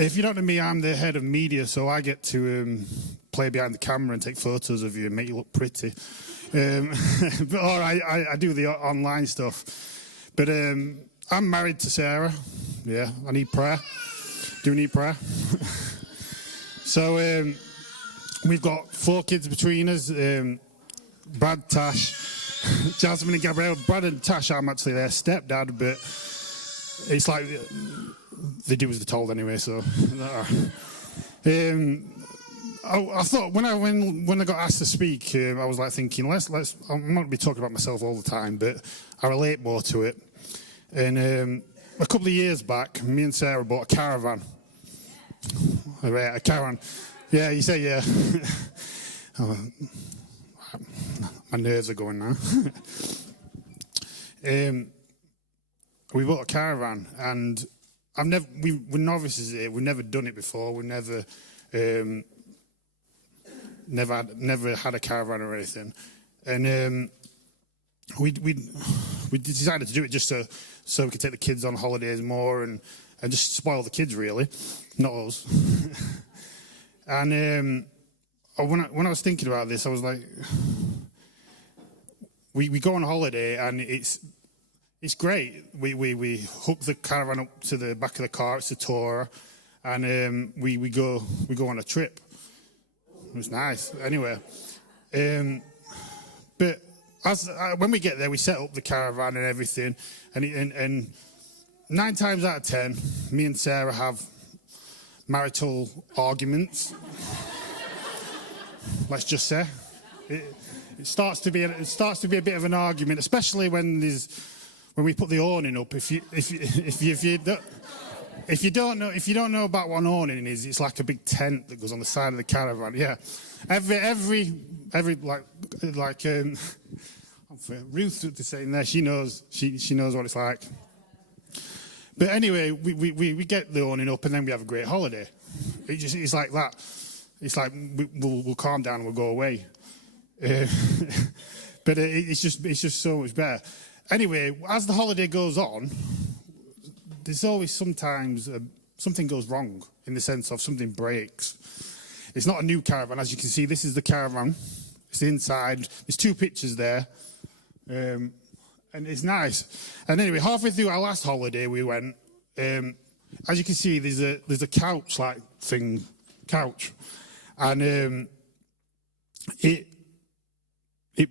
If you don't know me, I'm the head of media, so I get to play behind the camera and take photos of you and make you look pretty. Or I do the online stuff. But I'm married to Sarah. Yeah, I need prayer. Do you need prayer? So we've got 4 kids between us. Brad, Tash, Jasmine and Gabrielle. Brad and Tash, I'm actually their stepdad, but it's like they do as they're told anyway. So I thought when I got asked to speak, I was like thinking, let's. I'm not going to be talking about myself all the time, but I relate more to it. And a couple of years back, me and Sarah bought a caravan. Right, a caravan. Yeah, you say yeah. Oh, my nerves are going now. We bought a caravan, and we're novices here. We've never done it before. We never had a caravan or anything, and we decided to do it just so we could take the kids on holidays more and just spoil the kids, really, not us. And when I was thinking about this, I was like, we go on holiday and it's great. We hook the caravan up to the back of the car. It's a tour, and we go on a trip. It was nice. Anyway, but when we get there, we set up the caravan and everything, and 9 times out of 10, me and Sarah have marital arguments. Let's just say it starts to be a bit of an argument, especially when we put the awning up. If you don't know about what an awning is, it's like a big tent that goes on the side of the caravan. Yeah, every like Ruth was saying there, she knows what it's like. But anyway, we get the awning up and then we have a great holiday. It's like that. It's like we'll calm down and we'll go away. But it's just so much better. Anyway, as the holiday goes on, there's always sometimes something goes wrong in the sense of something breaks. It's not a new caravan, as you can see. This is the caravan. It's inside. There's 2 pictures there, and it's nice. And anyway, halfway through our last holiday, we went. As you can see, there's a couch-like thing, and it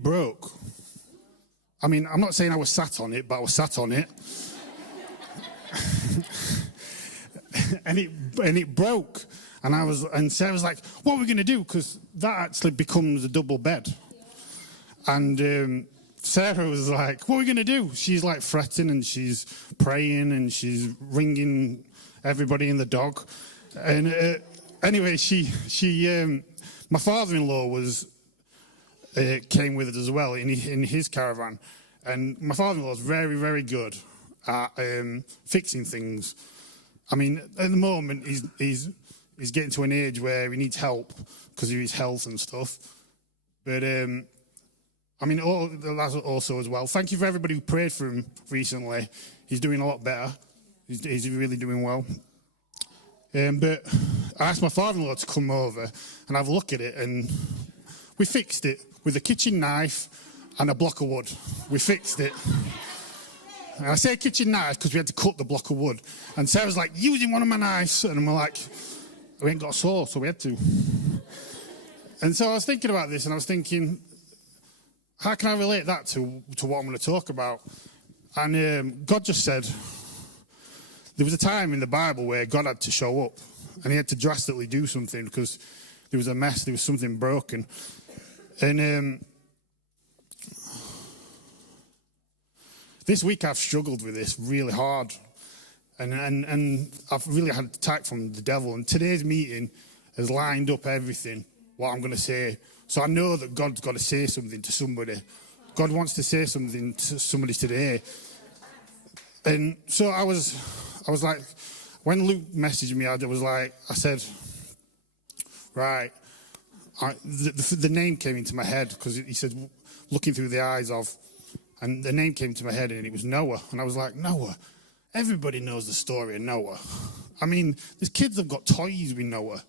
broke. I mean, I'm not saying I was sat on it, but I was sat on it. and it broke. And Sarah was like, what are we going to do? Because that actually becomes a double bed. And Sarah was like, what are we going to do? She's like fretting and she's praying and she's ringing everybody and the dog. And anyway, my father-in-law came with us as well in his caravan. And my father-in-law is very, very good at fixing things. I mean, at the moment, he's getting to an age where he needs help because of his health and stuff. But, I mean, that's also as well. Thank you for everybody who prayed for him recently. He's doing a lot better. He's really doing well. But I asked my father-in-law to come over and have a look at it, and we fixed it with a kitchen knife and a block of wood. We fixed it. And I say kitchen knife because we had to cut the block of wood. And Sarah's like, using one of my knives. And we're like, we ain't got a saw, so we had to. And so I was thinking about this, and I was thinking, how can I relate that to what I'm going to talk about? And God just said, there was a time in the Bible where God had to show up, and he had to drastically do something because there was a mess, there was something broken. And this week I've struggled with this really hard. And I've really had an attack from the devil. And today's meeting has lined up everything, what I'm going to say. So I know that God's got to say something to somebody. God wants to say something to somebody today. And so I was like, when Luke messaged me, I said, right, the name came into my head because he said, looking through the eyes of, and the name came to my head and it was Noah. And I was like, Noah. Everybody knows the story of Noah. I mean, there's kids that have got toys with Noah.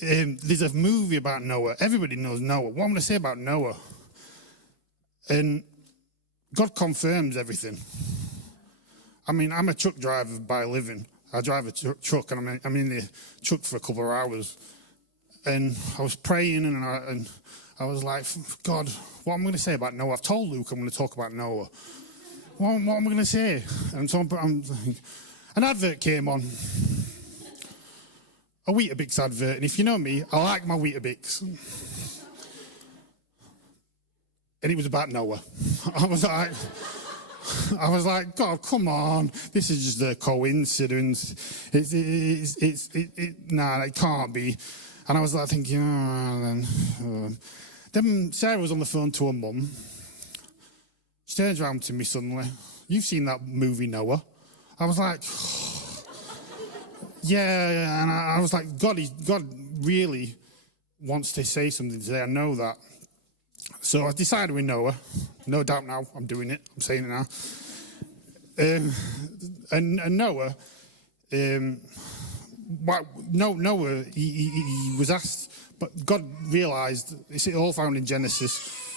There's a movie about Noah. Everybody knows Noah. What I'm going to say about Noah? And God confirms everything. I mean, I'm a truck driver by living. I drive a truck, and I'm in the truck for a couple of hours. And I was praying, and I was like, God, what am I going to say about Noah? I've told Luke I'm going to talk about Noah. What am I going to say? And so an advert came on. A Weetabix advert. And if you know me, I like my Weetabix. And it was about Noah. I was like, God, come on. This is just a coincidence. Nah, it can't be. And I was like thinking, Then Sarah was on the phone to her mum. She turns around to me suddenly. You've seen that movie, Noah? I was like, yeah. And I was like, God really wants to say something today. I know that. So I decided with Noah. No doubt now, I'm doing it. I'm saying it now. And Noah, Noah, he was asked, but God realised, it's all found in Genesis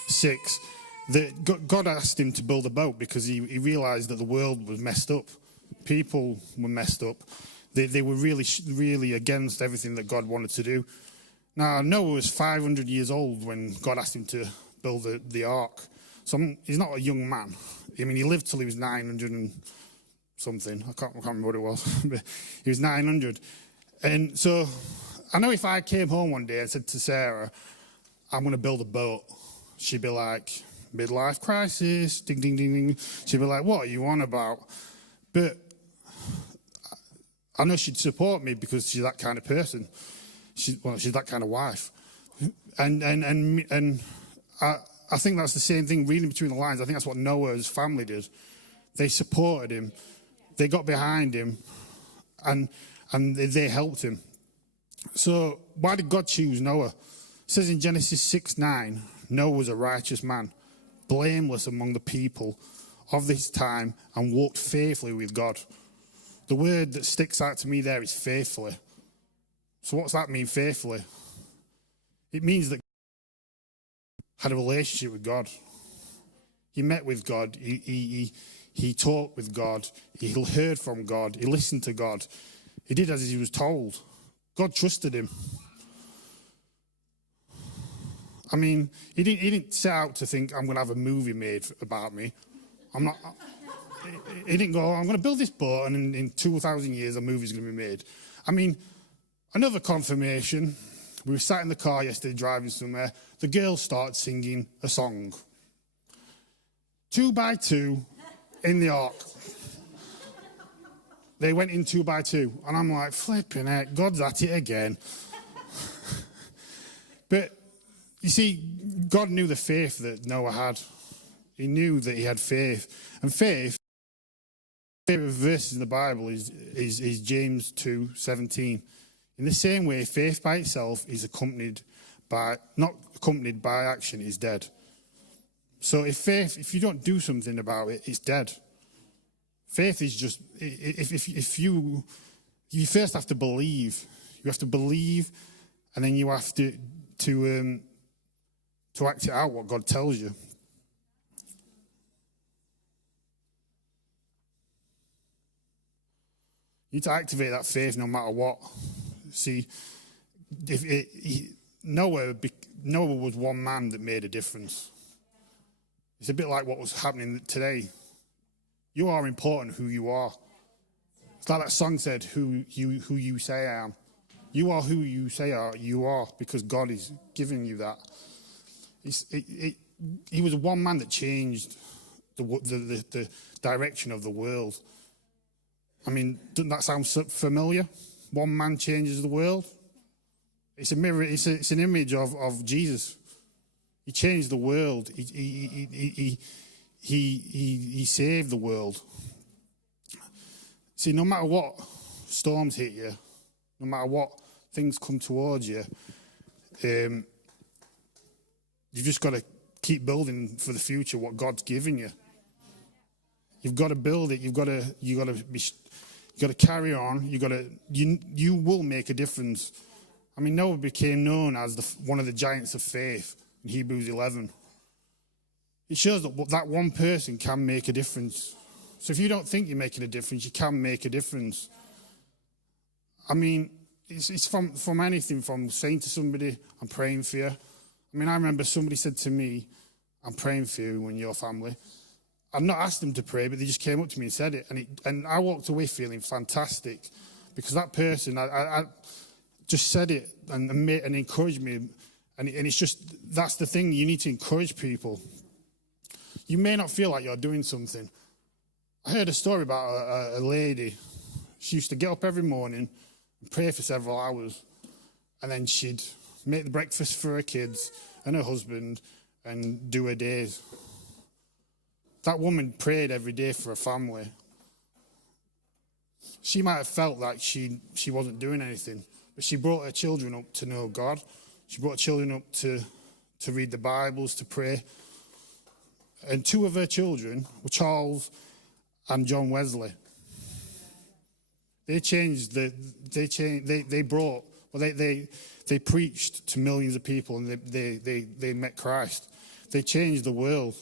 6, that God asked him to build a boat because he realised that the world was messed up. People were messed up. They were really against everything that God wanted to do. Now, Noah was 500 years old when God asked him to build the ark. So he's not a young man. I mean, he lived till he was 900 and something. I can't remember what it was. But he was 900. And so I know if I came home one day and said to Sarah, I'm going to build a boat, she'd be like, midlife crisis, ding, ding, ding, ding. She'd be like, what are you on about? But I know she'd support me because she's that kind of person. She's that kind of wife. And I think that's the same thing, reading between the lines. I think that's what Noah's family did. They supported him. They got behind him. And they helped him. So why did God choose Noah? It says in Genesis 6:9, Noah was a righteous man, blameless among the people of this time, and walked faithfully with God. The word that sticks out to me there is faithfully. So what's that mean, faithfully? It means that he had a relationship with God. He met with God. He talked with God. He heard from God. He listened to God. He did as he was told. God trusted him. I mean, he didn't set out to think, I'm going to have a movie made about me. He didn't go, I'm going to build this boat and in 2,000 years a movie's going to be made. I mean, another confirmation, we were sat in the car yesterday driving somewhere, the girls started singing a song. 2 by 2 in the ark. They went in 2 by 2. And I'm like, flipping heck, God's at it again. But you see, God knew the faith that Noah had. He knew that he had faith. And faith, favorite verses in the Bible is James 2:17. In the same way, faith by itself is not accompanied by action, is dead. So if you don't do something about it, it's dead. Faith is just, if you first have to believe. You have to believe, and then you have to act it out, what God tells you. You need to activate that faith no matter what. See, Noah was one man that made a difference. It's a bit like what was happening today. You are important who you are. It's like that song said, who you say I am. You are who you say you are because God is giving you that. He was one man that changed the direction of the world. I mean, doesn't that sound familiar? One man changes the world. It's a mirror. It's an image of Jesus. He changed the world. He saved the world. See, no matter what storms hit you, no matter what things come towards you, you've just got to keep building for the future what God's given you. You've got to build it. You've got to You got to carry on. You will make a difference. I mean, Noah became known as one of the giants of faith in Hebrews 11. It shows that one person can make a difference. So if you don't think you're making a difference, you can make a difference. I mean, it's from anything, from saying to somebody, I'm praying for you. I mean, I remember somebody said to me, I'm praying for you and your family. I've not asked them to pray, but they just came up to me and said it. And I walked away feeling fantastic, because that person, I just said it and encouraged me. And it's just, that's the thing, you need to encourage people. You may not feel like you're doing something. I heard a story about a lady. She used to get up every morning and pray for several hours. And then she'd make the breakfast for her kids and her husband and do her days. That woman prayed every day for her family. She might have felt like she wasn't doing anything, but she brought her children up to know God. She brought her children up to read the Bibles, to pray. And two of her children were Charles and John Wesley. They preached to millions of people, and they met Christ. They changed the world.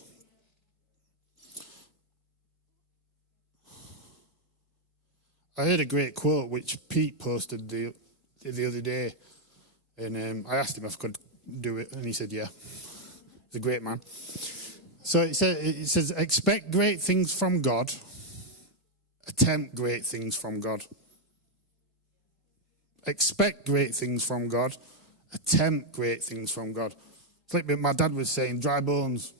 I heard a great quote which Pete posted the other day, and I asked him if I could do it, and he said, yeah. He's a great man. So it says, expect great things from God, attempt great things from God. Expect great things from God, attempt great things from God. It's like my dad was saying, dry bones.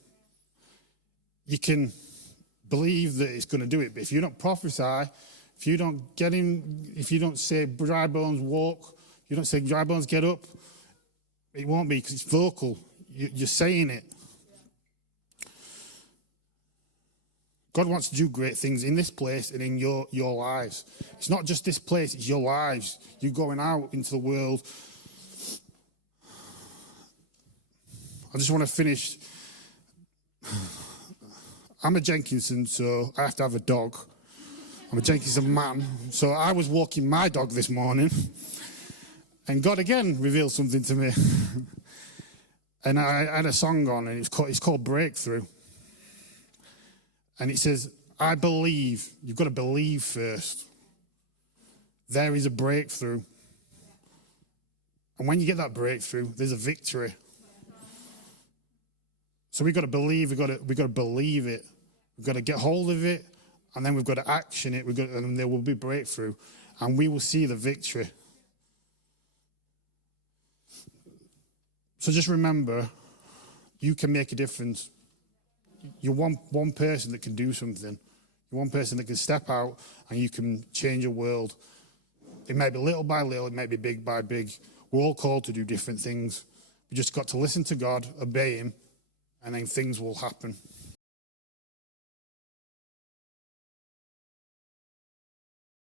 You can believe that it's going to do it, but if you don't prophesy, if you don't say dry bones walk, you don't say dry bones get up, it won't be, because it's vocal. You're saying it. God wants to do great things in this place and in your lives. It's not just this place, it's your lives. You going out into the world. I just want to finish. I'm a Jenkinson, so I have to have a dog. I'm a Jenkinson man. So I was walking my dog this morning, and God again revealed something to me. And I had a song on, and it's called Breakthrough. And it says, I believe. You've got to believe first. There is a breakthrough. And when you get that breakthrough, there's a victory. So we've got to believe, we've got to believe it. We've got to get hold of it, and then we've got to action it. And there will be breakthrough, and we will see the victory. So just remember, you can make a difference. You're one person that can do something. You're one person that can step out and you can change a world. It may be little by little, it may be big by big. We're all called to do different things. We just got to listen to God, obey him, and then things will happen.